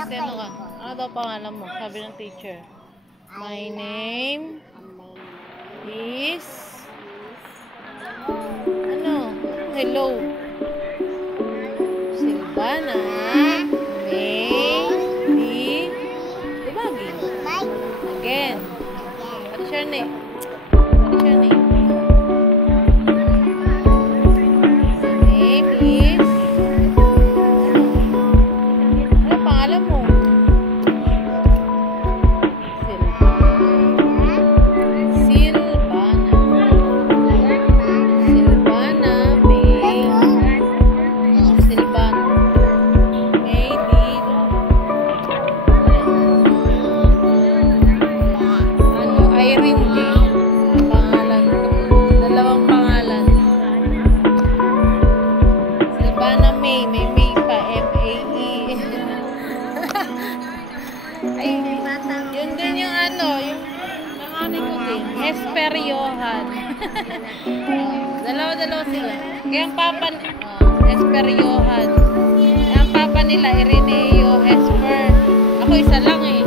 Kasi ano ka? Ano daw pangalan mo? Sabi ng teacher. My name is... Ano? Hello. Silvana May D. Dibagin. Again. What's your name? What's your name? Yun din yung ano, yung nanganay ko din. Esper Johan. Dalawa-dalawa sila. Kaya ang papa, Esper Johan. Kaya ang papa nila, Ireneo Esper. Ako isa lang eh.